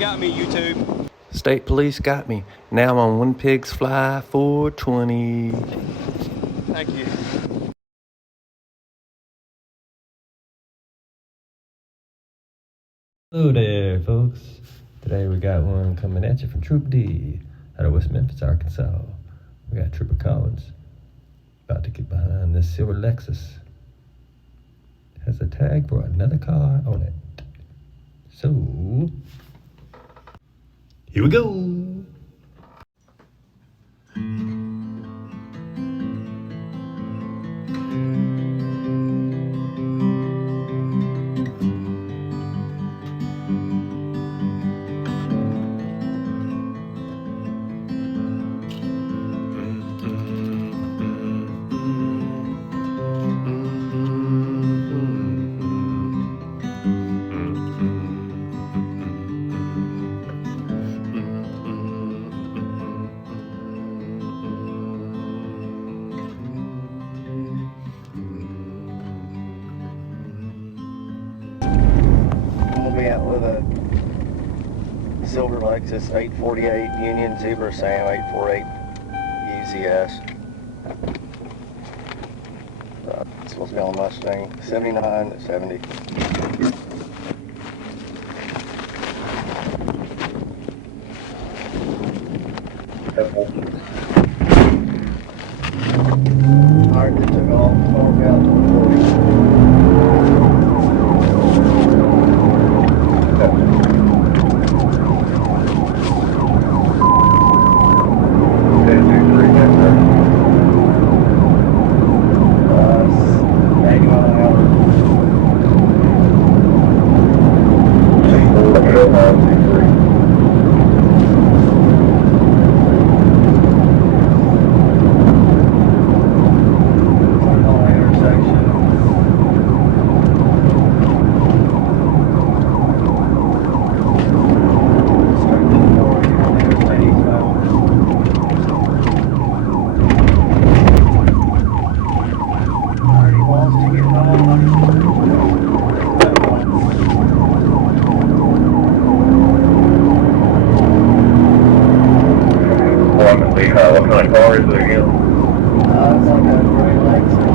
got me, YouTube. State police got me. Now I'm on One Pigs Fly 420. Thank you. Hello there, folks. Today we got one coming at you from Troop D out of West Memphis, Arkansas. We got Trooper Collins about to get behind this silver Lexus. It has a tag for another car on it. So, here we go. Out with a silver Lexus 848 Union Zebra Sam 848 UCS. It's supposed to be on Mustang 79 to 70. Alright, they took off, broke out to 40. What kind of car is it again? It's like a gray Lexus.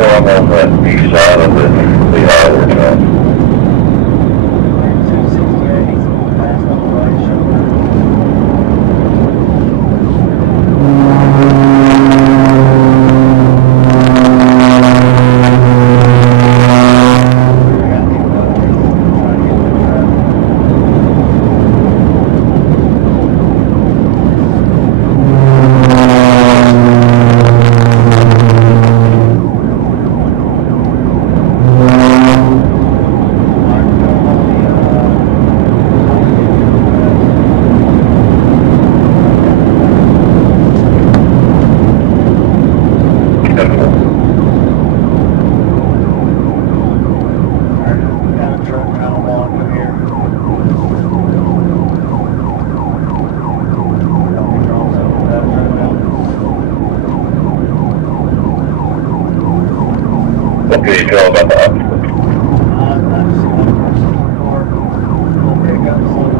I'm on that east side of the highway now. What can you tell about that? I've seen one person in the car. We'll pick up some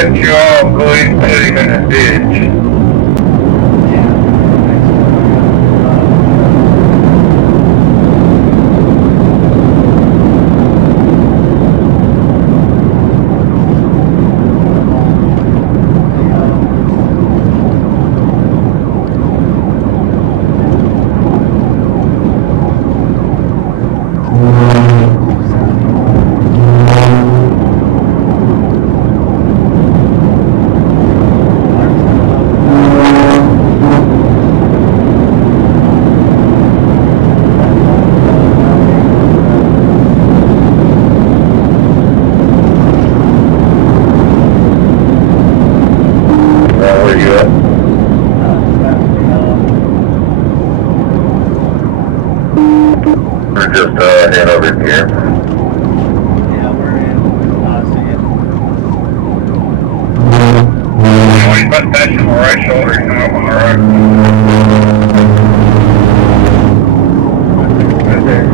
cut you off, go ahead and put him in a ditch. Where you at? We're just head over here. Yeah, we're in. See it. He's about to touch him on the right shoulder, he's coming up on the right. Right there.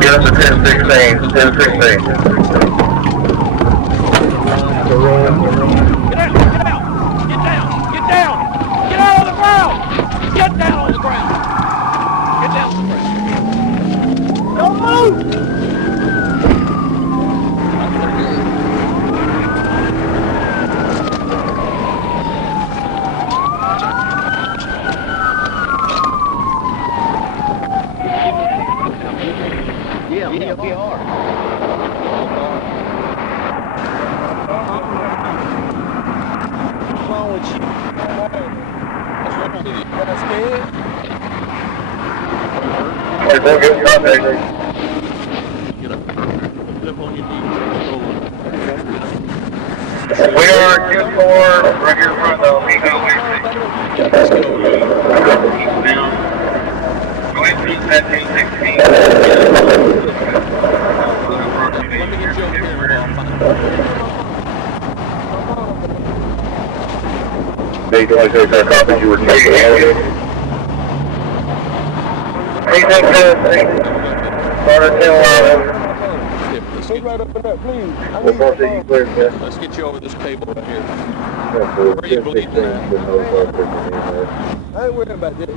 Get up to 1016, 1016. Hey, don't get contact. Get up. Get up on your knees. We are 2-4, right here in front of the Amigo. Go ahead and use that 1016. Let me get you over here while I'm fine. They don't like those copies you were taking. Anything good? Started 10-11. Right up in there, please. Let's get you over this cable right here. Where are you bleeding at? I ain't worried about that.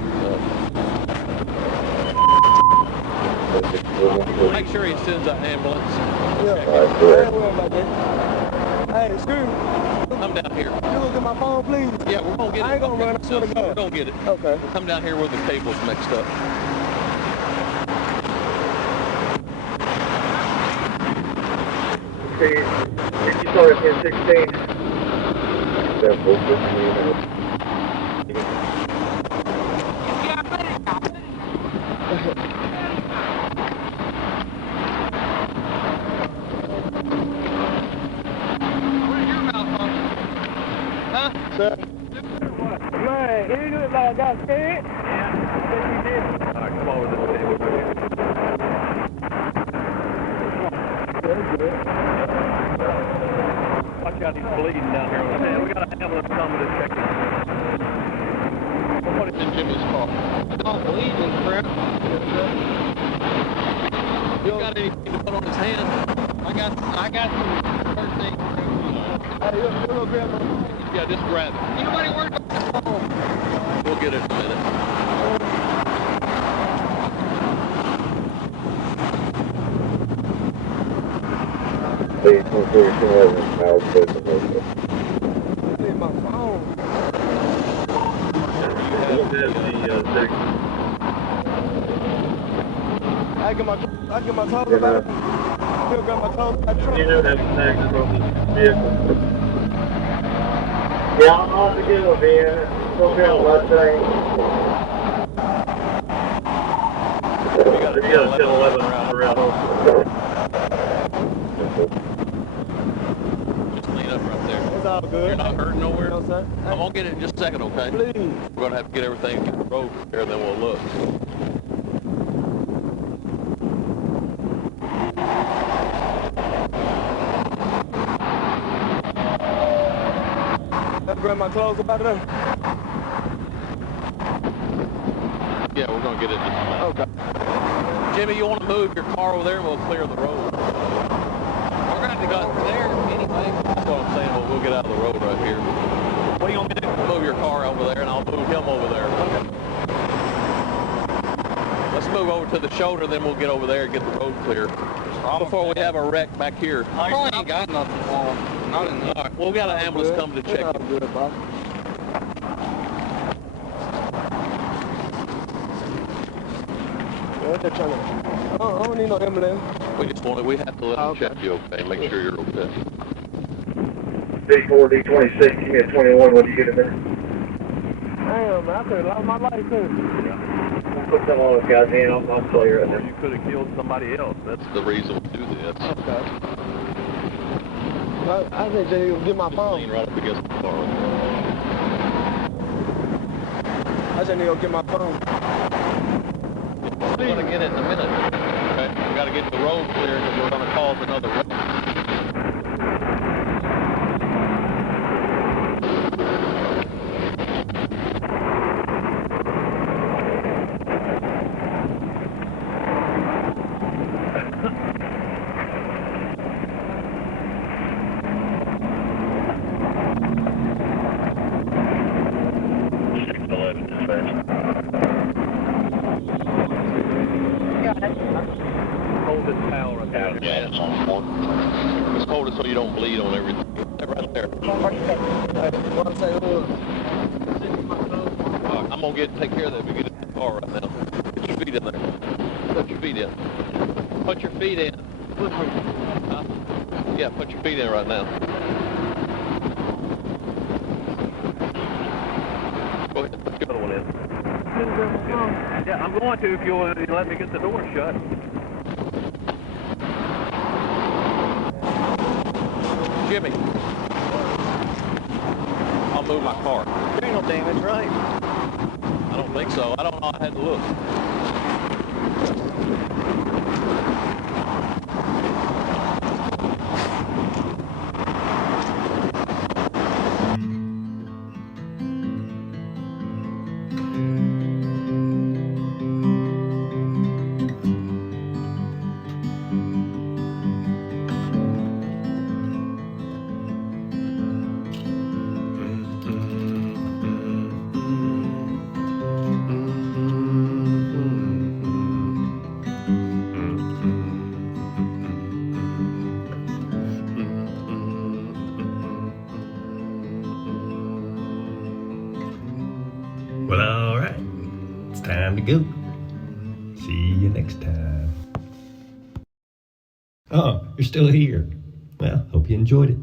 Make sure he sends an ambulance. Yeah, I ain't worried about that. Hey, excuse me. Come down here. You look at my phone, please. Yeah, we're going to get it. I ain't gonna run. I swear to God. We're going to get it. Okay. Come down here where the cable's mixed up. Okay, you saw it 1016. Sir. Man, he looked like I got scared. Yeah, I think he did. All right, come over this table. Watch out, he's bleeding down here on his head. We got an ambulance coming to check him. What is in Jimmy's car? Don't bleed in crap. You got anything to put on his hand? I got some first aid. Hey, you go grab my... Yeah, just grab it. Anybody worried about the phone? We'll get it in a minute. Please, 2311, Howard Station. I need my phone. I get my clothes about it. Still got my clothes out the truck. You know that tags from the vehicle. Yeah, I'll have to get over here. Don't feel like saying. You got a 11 around. Just lean up right there. It's all good. You're not hurting nowhere? No, sir. I'm gonna get it in just a second, okay? Please. We're gonna have to get everything, get the road clear, and then we'll look. Let's grab my clothes about it. Yeah, we're gonna get it in just a minute. Okay. Jimmy, you want to move your car over there and we'll clear the road? We're going to have to go over there anyway. That's what I'm saying. We'll get out of the road right here. What are you going to do? Move your car over there and I'll move him over there. Okay. Let's move over to the shoulder, then we'll get over there and get the road clear. Before we have a wreck back here. I probably ain't got nothing for him. Not in All right, well, we got an ambulance coming to check It's it. all good, boss. Yeah, they're trying to. I don't need no ambulance. We have to let them check you, okay? Make sure you're okay. D4, D26, give me a 21 when you get in there. Damn, man, I could have lost my life too. We'll put some on those guys in, I'll tell you right Or there. you could have killed somebody else. That's the reason we do this. Okay. I think they will get my Just phone. lean right up against the car. I just need to go get my phone. We're going to get it in a minute. Okay? We got to get the road clear because we're going to cause another wreck. Hold this towel right there. Yeah, it's on board. Just hold it so you don't bleed on everything. Right there. What I'm saying, All right, I'm going to take care of that. We get in the car right now. Put your feet in there. Put your feet in. Put your feet in. Huh? Yeah, put your feet in right now. Go ahead, put your other one in. Yeah, I'm going to if you'll let me get the door shut. Jimmy, I'll move my car. There ain't no damage, right? I don't think so. I don't know. I had to look. Well, all right. It's time to go. See you next time. Oh, you're still here. Well, hope you enjoyed it.